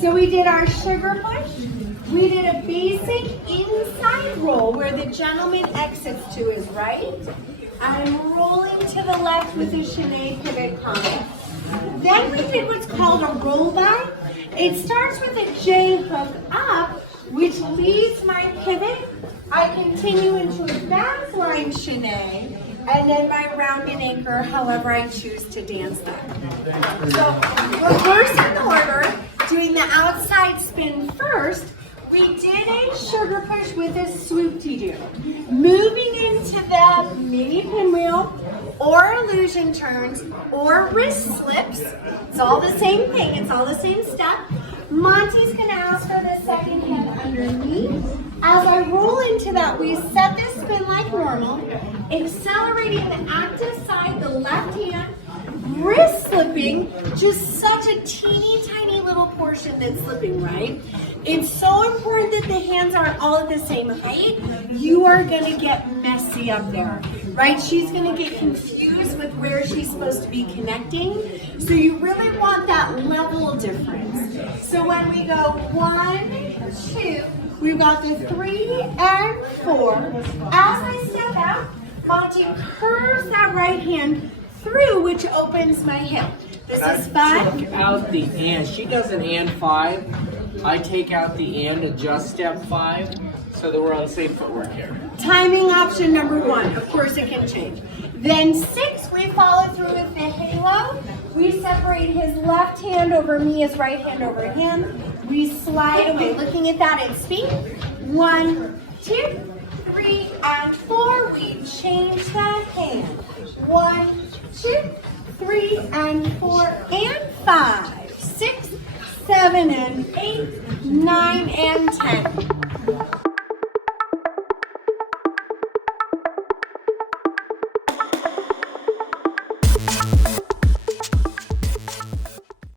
So we did our sugar push. We did a basic inside roll where the gentleman exits to his right. I'm rolling to the left with a chalet pivot combo. Then we did what's called a roll by. It starts with a J hook up, which leads my pivot. I continue into a backline chalet, and then my round and anchor, however I choose to dance that. So reverse in order, doing the outside spin first. We did a sugar push with a swoop-de-doo. Moving into the mini pinwheel, or illusion turns, or wrist slips. It's all the same thing, it's all the same step. Monty's gonna ask for the second hand underneath. As I roll into that, we set this spin like normal, accelerating the active side, the left hand, wrist slipping, just such a teeny tiny little portion that's slipping, right? It's so important that the hands aren't all at the same height. You are gonna get messy up there, right? She's gonna get confused with where she's supposed to be connecting. So you really want that level difference. So when we go 1, 2, we've got the 3 and 4. As I step out, Monty curves that right hand through, which opens my hip. This is 5. Take out the and. She does an and 5. I take out the and, adjust step 5, so that we're on the same footwork here. Timing option number 1. Of course it can change. Then 6, we follow through with the halo. We separate his left hand over me, his right hand over him. We slide away. Looking at that in speed. 1, 2, 3, and 4. We change that hand. 1, 2, 3, and 4, and 5, 6, 7, and 8, 9, and 10.